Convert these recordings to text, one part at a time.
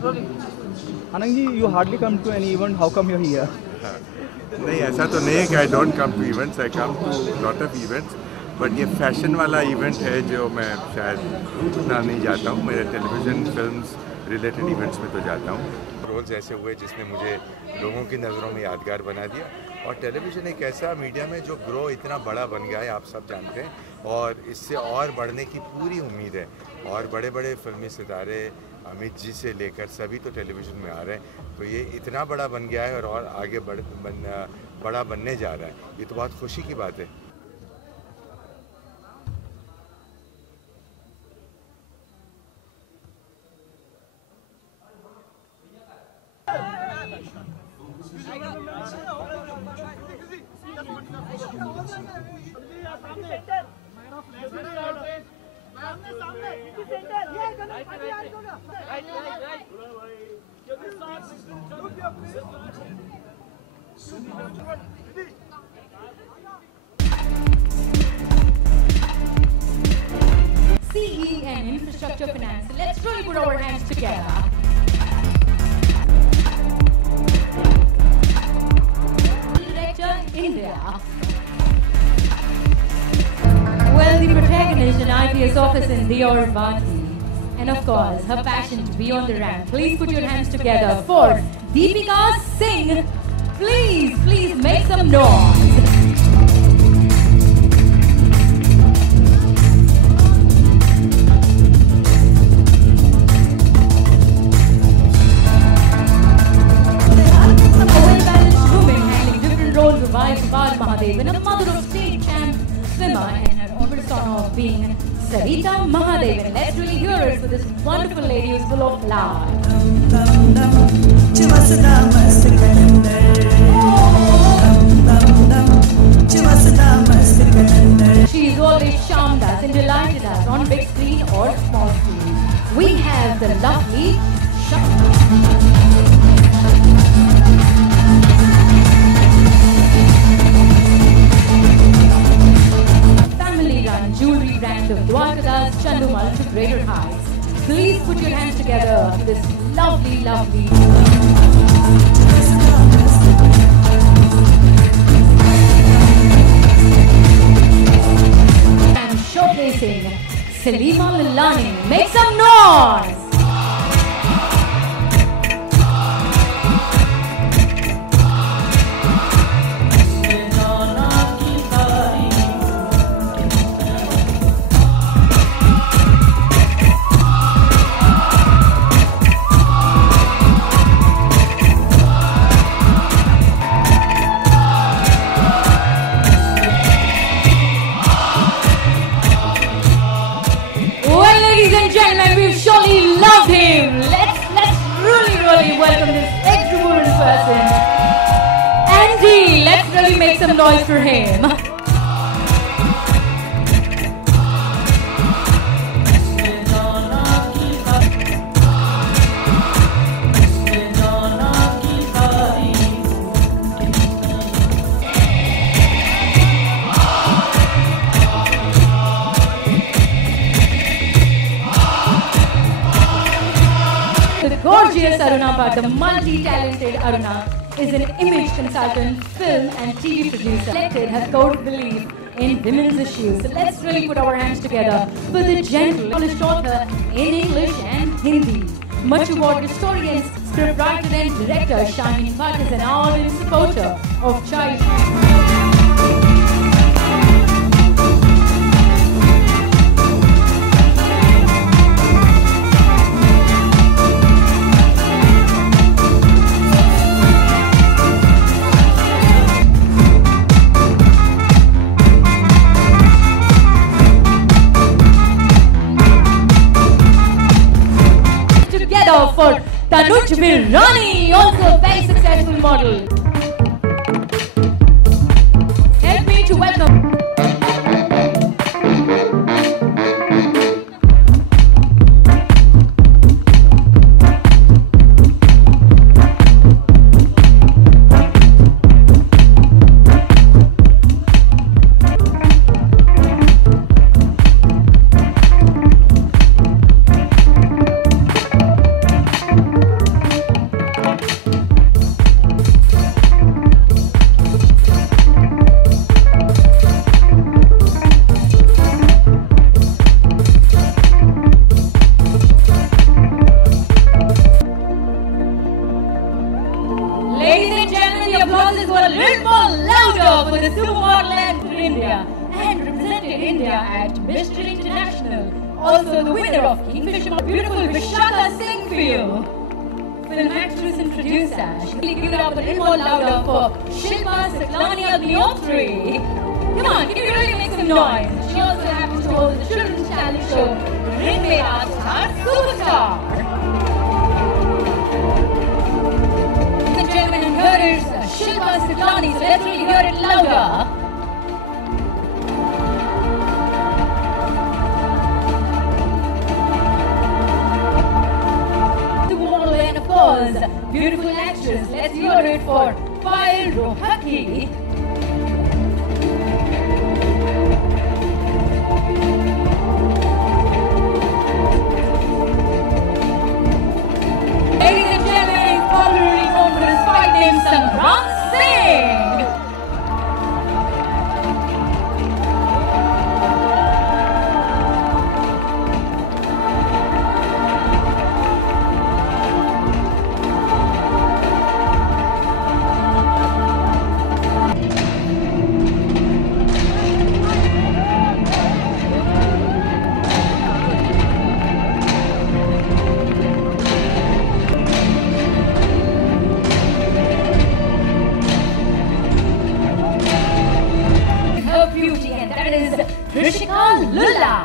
Anand ji, you hardly come to any event. How come you're here? नहीं, ऐसा तो नहीं है कि I don't come to events, I come to lot of events, but ये fashion वाला event है जो मैं शायद उतना नहीं जाता हूँ। मेरे टेलीविज़न फिल्म्स रिलेटेड इवेंट्स में तो जाता हूँ। रोल्स ऐसे हुए जिसने मुझे लोगों की नज़रों में यादगार बना दिया, और टेलीविज़न एक ऐसा मीडिया में जो ग्रो इतना बड़ा बन गया है, आप सब जानते हैं, और इससे और बढ़ने की पूरी उम्मीद है। और बड़े बड़े फिल्मी सितारे अमित जी से लेकर सभी तो टेलीविज़न में आ रहे हैं, तो ये इतना बड़ा बन गया है और आगे बड़ा बनने जा रहा है। ये तो बहुत खुशी की बात है। CE and Infrastructure Finance. Let's really put our hands together. Director, India. Well, the protagonist, an IPS officer in Dior Bhati. And of course, her passion to be on the ramp. Please put your hands together for Deepika Singh. Please make some noise. A well-balanced woman handling different roles of wife Bal Mahadev and a mother of state champ swimmer and her own persona of being Sarita Mahadevan. Let's really hear it for this wonderful lady who's full of love. She's always charmed us and delighted us on big screen or small screen. We have the lovely family-run jewelry brand of Dwarkadas Chandumal to greater heights. Please put your hands together for this lovely and showcasing Salima Lilani. Make some noise! Love him. Let's really welcome this exuberant person. Andy, let's really make some noise for him. Gorgeous Aruna Bhatt, the multi-talented Aruna, is an image consultant, film and TV producer. Selected her core belief in women's issues. So let's really put our hands together for the gentle, polished author in English and Hindi. Much awarded historian, scriptwriter and director Shahin Bhatt is an ardent supporter of child. For Tanuj Virani, also a very successful model. Help me to welcome Mr. International. Also the winner of Kingfisher, beautiful Vishaka Singh for you. Film actress and producer. She'll give it up a little more louder for Shilpa Saklani Agnihotri. Come on, can you really make some noise? She also happens to hold the children's talent show, Ring Mera Star Superstar. Ladies and gentlemen, and here is Shilpa Saklani, so let's really hear it louder. Beautiful actress, let's hear it for Payal Rohaki. Ladies and gentlemen, popularly known for his fight name Sangram Singh. Rishika Lulla.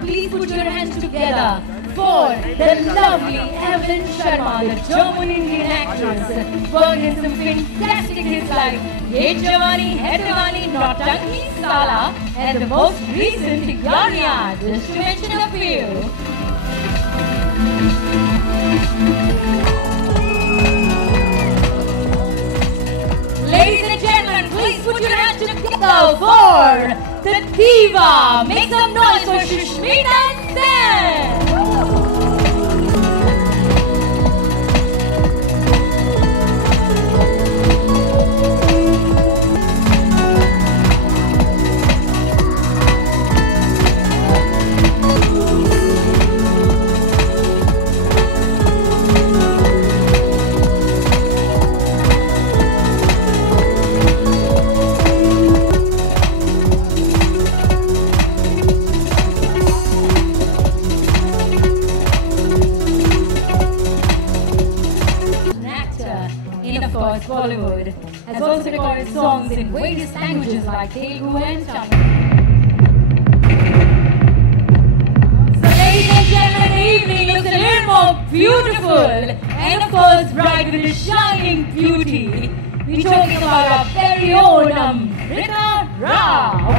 Please put your hands together for the lovely Evelyn Sharma, the German-Indian actress, worked in some fantastic hits like Ye Jawani Hai Diwani, Nautanki Sala, and the most recent Tigania, just to mention a few. Ladies and gentlemen, please put your hands together for the diva. Make some noise for Shushmita Sen. Bollywood has also recorded songs in various languages like Telugu and Tamil. So ladies and gentlemen, the evening looks a little more beautiful and of course bright with a shining beauty. We're talking about our very own Amrita Rao.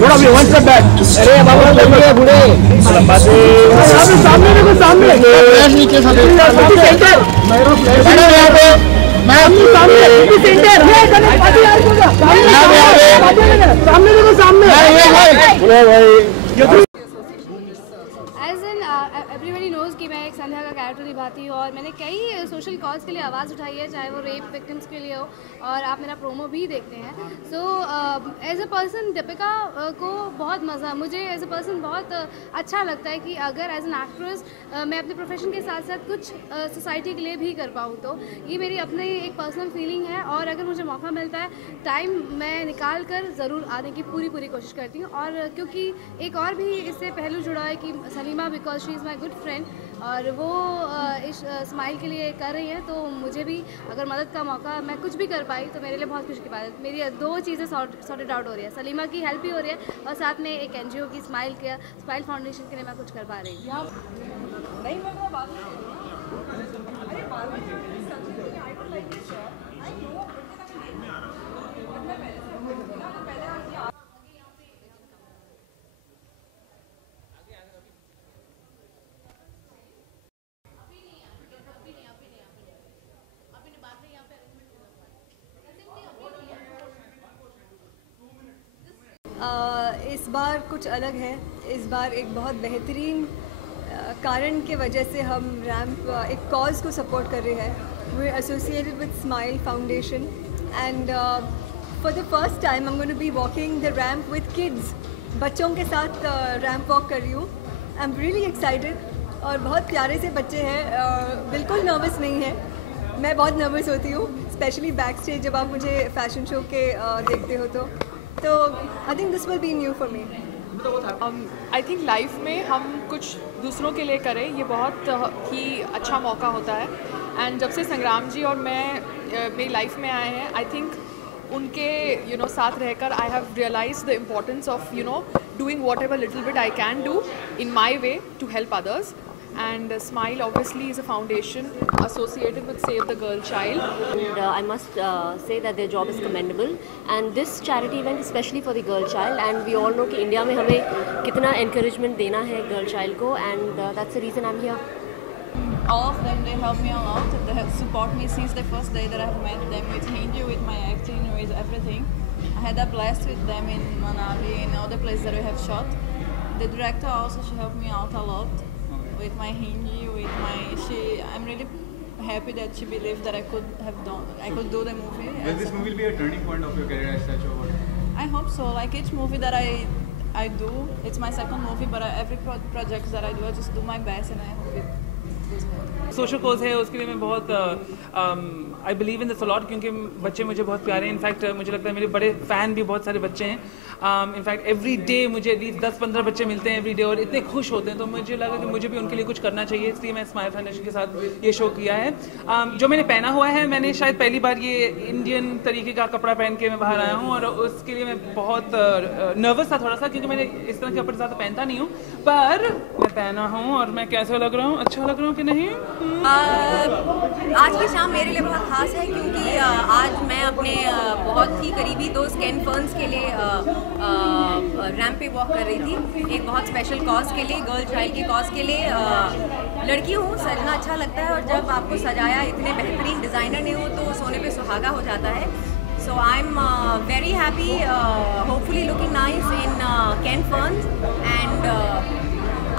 थोड़ा भी one step back. अरे बाबा लगे बूढ़े सामने देखो, सामने नीचे सामने सेंटर मैं सामने सेंटर सामने देखो, सामने एवरीबडी नोज़ कि मैं एक संध्या का कैरेक्टर निभाती हूँ और मैंने कई सोशल कॉज के लिए आवाज़ उठाई है, चाहे वो रेप विक्टिम्स के लिए हो, और आप मेरा प्रोमो भी देखते हैं। So as a person Deepika को बहुत मज़ा, मुझे एज अ पर्सन बहुत अच्छा लगता है कि अगर एज एन एक्ट्रेस मैं अपने प्रोफेशन के साथ साथ कुछ सोसाइटी के लिए भी कर पाऊँ, तो ये मेरी अपनी एक पर्सनल फीलिंग है। और अगर मुझे मौका मिलता है, टाइम मैं निकाल कर ज़रूर आने की पूरी कोशिश करती हूँ। और क्योंकि एक और भी इससे पहलू जुड़ा है कि Salima, because she is my good friend, और वो इस स्माइल के लिए कर रही हैं, तो मुझे भी अगर मदद का मौका मैं कुछ भी कर पाई तो मेरे लिए बहुत खुशी की बात है। मेरी दो चीज़ें सॉर्टेड आउट हो रही है, सलीमा की हेल्प भी हो रही है और साथ में एक NGO की स्माइल फाउंडेशन के लिए मैं कुछ कर पा रही हूँ। इस बार कुछ अलग है। इस बार एक बहुत बेहतरीन कारण के वजह से हम रैम्प एक कॉज को सपोर्ट कर रहे हैं। We are associated with Smile Foundation and for the first time I am going to be walking the ramp with kids. बच्चों के साथ रैम्प वॉक कर रही हूँ। आई एम रियली एक्साइटेड और बहुत प्यारे से बच्चे हैं, बिल्कुल नर्वस नहीं है। मैं बहुत नर्वस होती हूँ, स्पेशली बैक स्टेज जब आप मुझे फैशन शो के देखते हो तो I think this will be new for me. I think life में हम कुछ दूसरों के लिए करें, ये बहुत ही अच्छा मौका होता है। एंड जब से संग्राम जी और मैं मेरी लाइफ में आए हैं, आई थिंक उनके साथ रहकर I have realise the importance of doing whatever little bit I can do in my way to help others. And Smile obviously is a foundation associated with Save the Girl Child. And I must say that their job is commendable. And this charity event especially for the girl child. And we all know कि India में हमें कितना encouragement देना है girl child को. And that's the reason I'm here. All of them, they help me a lot. They have support me since the first day that I've met them, with Hindi, with my acting, with everything. I had a blast with them in Manali and all the places that we have shot. The director also, she helped me out a lot with my Hindi, with my I'm really happy that she believed that I could do the movie. Will this movie be a turning point of your career as such, or what? I hope so. Like each movie that I do, it's my second movie, but every project that I do, I just do my best and I hope it goes well. Social cause है, उसके लिए मैं बहुत I believe in this a lot, क्योंकि बच्चे मुझे बहुत प्यारे हैं। इनफैक्ट मुझे लगता है मेरे बड़े फ़ैन भी बहुत सारे बच्चे हैं। इनफैक्ट एवरी डे मुझे एटलीस्ट 10-15 बच्चे मिलते हैं एवरी डे और इतने खुश होते हैं, तो मुझे लगा कि मुझे भी उनके लिए कुछ करना चाहिए, इसलिए मैं स्माइल फाउंडेशन के साथ ये शो किया है। जो मैंने पहना हुआ है, मैंने शायद पहली बार ये इंडियन तरीके का कपड़ा पहन के मैं बाहर आया हूँ और उसके लिए मैं बहुत नर्वस था थोड़ा सा, क्योंकि मैंने इस तरह के कपड़े ज़्यादा पहनता नहीं हूँ, पर मैं पहना हूँ और मैं कैसा लग रहा हूँ, अच्छा लग रहा हूँ कि नहीं? आज की शाम मेरे लिए बहुत ख़ास है, क्योंकि आज मैं अपने बहुत ही करीबी दोस्त केन फर्न्स के लिए रैम्प पे वॉक कर रही थी, एक बहुत स्पेशल कॉज के लिए, गर्ल चाइल्ड की कॉज के लिए। लड़की हूँ, सजना अच्छा लगता है और जब आपको सजाया इतने बेहतरीन डिज़ाइनर ने हो तो सोने पे सुहागा हो जाता है। So I am very happy, hopefully looking nice in Cannes ferns and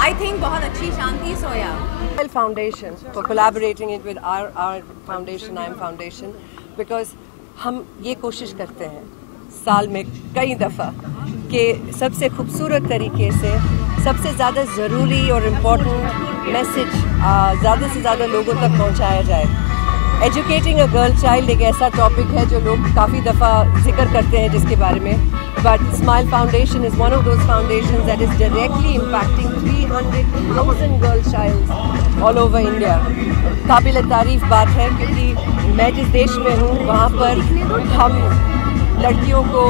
I think बहुत अच्छी शांति सोया। Foundation for collaborating it with our foundation, I am Foundation, because हम ये कोशिश करते हैं साल में कई दफ़ा कि सबसे खूबसूरत तरीके से सबसे ज़्यादा ज़रूरी और इम्पोर्टेंट मैसेज ज़्यादा से ज़्यादा लोगों तक पहुंचाया जाए। एजुकेटिंग अ गर्ल चाइल्ड एक ऐसा टॉपिक है जो लोग काफ़ी दफ़ा जिक्र करते हैं जिसके बारे में, but Smile Foundation is one of those foundations that is directly impacting 300,000 girl childs all over India. काबिल तारीफ़ बात है, क्योंकि मैं जिस देश में हूँ वहाँ पर हम लड़कियों को